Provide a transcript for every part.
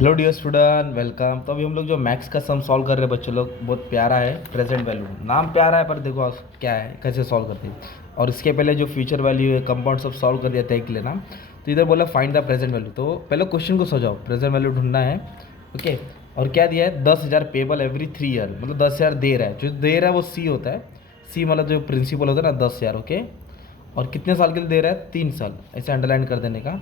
Hello dear student, welcome. तो अभी हम लोग जो मैथ्स का सम सॉल्व कर रहे हैं बच्चे लोग, बहुत प्यारा है। प्रेजेंट वैल्यू नाम प्यारा है, पर देखो आप क्या है, कैसे सॉल्व करते हैं। और इसके पहले जो फ्यूचर वैल्यू है, कंपाउंड सब सॉल्व कर दिया देख लेना। तो इधर बोला फाइंड द प्रेजेंट वैल्यू, तो पहले क्वेश्चन को समझाओ। प्रेजेंट वैल्यू ढूंढना है, ओके। और क्या दिया है, 10,000 पेबल एवरी 3 ईयर, मतलब 10,000 दे रहा है। जो दे रहा है वो सी होता है, सी मतलब जो प्रिंसिपल होता है ना, 10,000, ओके। और कितने साल के लिए दे रहा है, 3 साल, ऐसे अंडरलाइन कर देने का।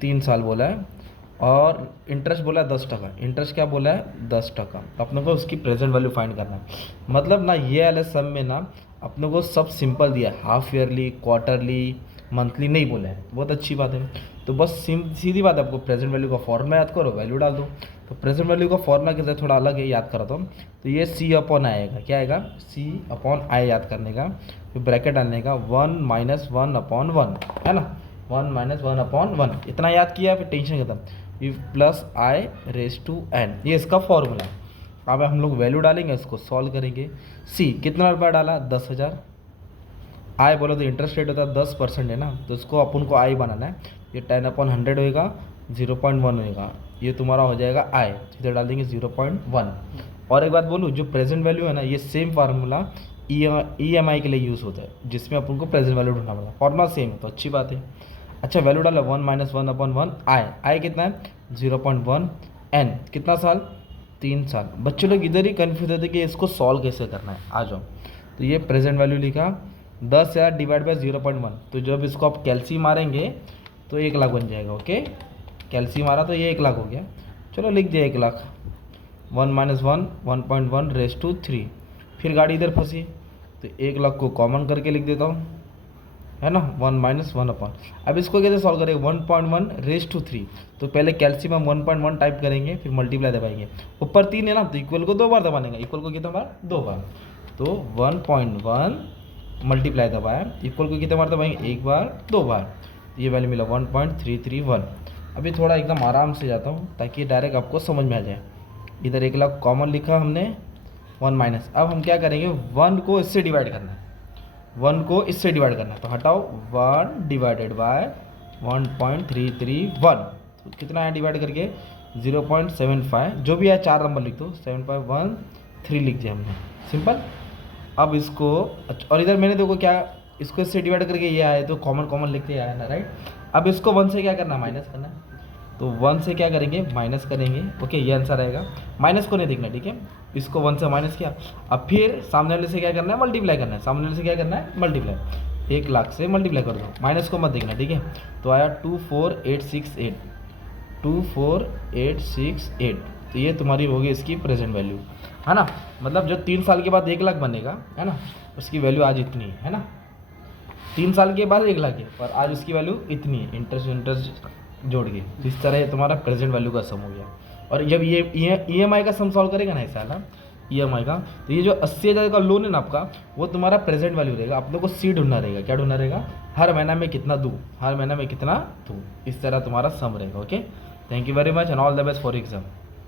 3 साल बोला है। और इंटरेस्ट बोला है 10%। इंटरेस्ट क्या बोला है, 10%। तो अपने को उसकी प्रेजेंट वैल्यू फाइंड करना है। मतलब ना ये वाले सम में ना अपने को सब सिंपल दिया है, हाफ ईयरली, क्वार्टरली, मंथली नहीं बोला है। बहुत अच्छी बात है। तो बस सीधी बात है, आपको प्रेजेंट वैल्यू का फॉर्मूला याद करो, वैल्यू डाल दो। तो प्रेजेंट वैल्यू का फॉर्मूला के साथ थोड़ा अलग है, याद कराता हूँ। तो ये सी अपॉन आएगा, क्या आएगा, सी अपॉन आई याद करने का। फिर ब्रैकेट डालने का, 1 - 1/1 है ना। 1 - 1/1, इतना याद किया, फिर टेंशन खत्म। ये plus i raise to n, ये इसका फॉर्मूला है। अब हम लोग वैल्यू डालेंगे, इसको सॉल्व करेंगे। सी कितना रुपया डाला, 10,000। आई बोला तो इंटरेस्ट रेट होता है 10% है ना, तो इसको अपन को आई बनाना है। ये 10/100 होएगा, 0.1 होएगा। ये तुम्हारा हो जाएगा आई, इधर डाल देंगे 0.1। और एक बात बोलूँ, जो प्रेजेंट वैल्यू है ना, ये सेम फार्मूला EMI के लिए यूज़ होता है, जिसमें अपन को प्रेजेंट वैल्यू ढूंढना पड़ता है। फॉर्मूला सेम है, तो अच्छी बात है। अच्छा, वैल्यू डाला 1 - 1/1, आई कितना है, 0.1। एन कितना साल, 3 साल। बच्चे लोग इधर ही कन्फ्यूज होते कि इसको सॉल्व कैसे करना है, आ जाओ। तो ये प्रेजेंट वैल्यू लिखा, 10,000 डिवाइड बाई 0.1। तो जब इसको आप कैल्सी मारेंगे तो 1 लाख बन जाएगा, ओके। कैल्सी मारा तो ये 1 लाख हो गया। चलो लिख दिया 1 लाख। 1 - 1/1.1 raise to 3। फिर गाड़ी इधर फंसी, तो 1 लाख को कॉमन करके लिख देता हूँ, है ना। 1 - 1/। अब इसको कैसे सॉल्व करेंगे, 1.1 रेस टू 3। तो पहले कैल्सियम हम 1.1 टाइप करेंगे, फिर मल्टीप्लाई दबाएंगे। ऊपर 3 है ना, तो इक्वल को 2 बार दबाने का। इक्वल को कितना बार, 2 बार। तो 1.1 मल्टीप्लाई दबाया, इक्वल को कितने बार दबाएंगे, 1 बार, 2 बार। तो ये वैल्यू मिला 1.331। अभी थोड़ा एकदम आराम से जाता हूँ, ताकि डायरेक्ट आपको समझ में आ जाए। इधर 1 लाख कॉमन लिखा हमने, 1 माइनस। अब हम क्या करेंगे, 1 को इससे डिवाइड करना है। 1 को इससे डिवाइड करना है, तो हटाओ, 1 डिवाइडेड बाय 1.331। तो कितना है डिवाइड करके, 0.75। जो भी है 4 नंबर लिख दो, 7.13 लिख दिया हमने, सिंपल। अब इसको और इधर मैंने देखो क्या, इसको इससे डिवाइड करके ये आया, तो कॉमन कॉमन लिखते आया ना, राइट। अब इसको 1 से क्या करना, माइनस करना है। तो 1 से क्या करेंगे, माइनस करेंगे, ओके। ये आंसर आएगा। माइनस को नहीं देखना, ठीक है। इसको 1 से माइनस किया। अब फिर सामने वाले से क्या करना है, मल्टीप्लाई करना है। सामने वाले से क्या करना है, मल्टीप्लाई। 1 लाख से मल्टीप्लाई कर दो, माइनस को मत देखना, ठीक है। तो आया 24868, 24868। तो ये तुम्हारी होगी इसकी प्रेजेंट वैल्यू, है ना। मतलब जो 3 साल के बाद 1 लाख बनेगा, है ना, उसकी वैल्यू आज इतनी है ना। 3 साल के बाद 1 लाख है, पर आज उसकी वैल्यू इतनी है, इंटरेस्ट इंटरेस्ट जोड़ के। तो इस तरह ये तुम्हारा प्रेजेंट वैल्यू का सम हो गया। और जब ये EMI का सम सॉल्व करेगा ना ऐसा ना, EMI का, तो ये जो 80,000 का लोन है ना आपका, वो तुम्हारा प्रेजेंट वैल्यू रहेगा। अपने को सी ढूंढना रहेगा, क्या ढूंढना रहेगा, हर महीना में कितना दूँ, हर महीना में कितना दूँ। इस तरह तुम्हारा सम रहेगा, okay. Thank you very much and all the best for exam.